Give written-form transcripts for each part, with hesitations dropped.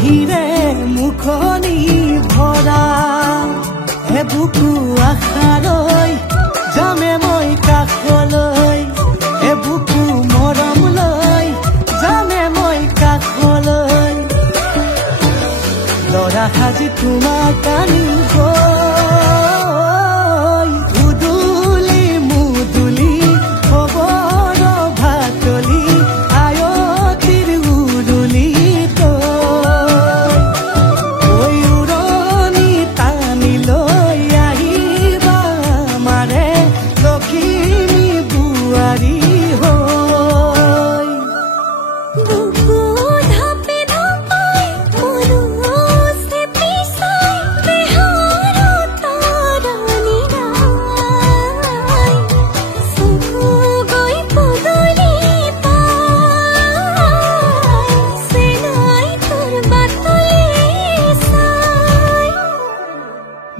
হাঁহিৰে মুখনি ভৰা বুকু আশালৈ যামে মই কাষলৈ বুকু মৰম লৈ যামে মই কাষলৈ লৰা সাজি তোমাক আনিব উদুলি মুদুলি খবৰ ভাতলি আয়তিৰ উৰুলি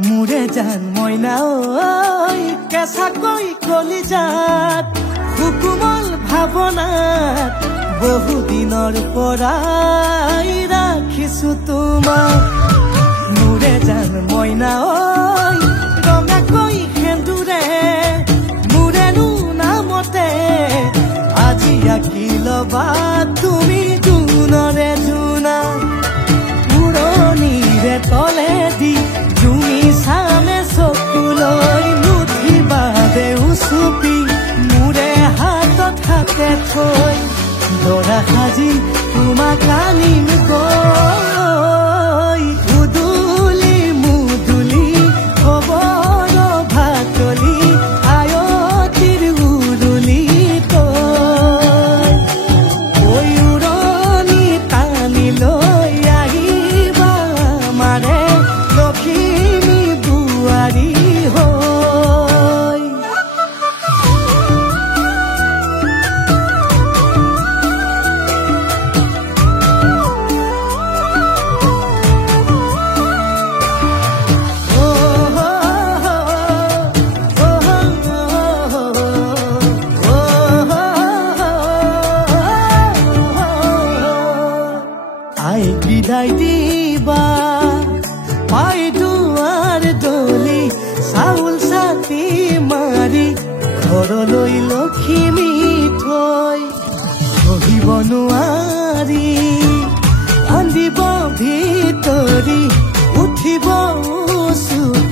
মোৰে জান মইনা ঐ কেঁচাকৈ কলিজাত সুকুমল ভাৱনাত বহুদিনৰ পৰাই ৰাখিছো তোমাক মোৰে জান মইনা ঐ ৰঙাকৈ সেন্দুৰে মোৰেনো নামতে আজি আঁকি ল'বা তুমি জোনৰে জোনা উৰণিৰে তলেদি জুমি চামে চকুলৈ নুঠিবা দেউ চুপি মোৰে হাতত হাতে থৈ দৰা সাজি তোমাক আনিম গৈ উদুলি মুদুলি খবৰ ভাতলি আয়তিৰ উৰুলি তই উৰণি টানি লৈ আহিবা মাৰে লখিমী বুৱাৰী হৈ আই বিদায় দিবা পাই দুৱাৰ দলি চাউল চাতি মাৰি ঘৰলৈ লখিমী থৈ সহিব নোৱাৰি কান্দিব ভিতৰি উঠিব চুপ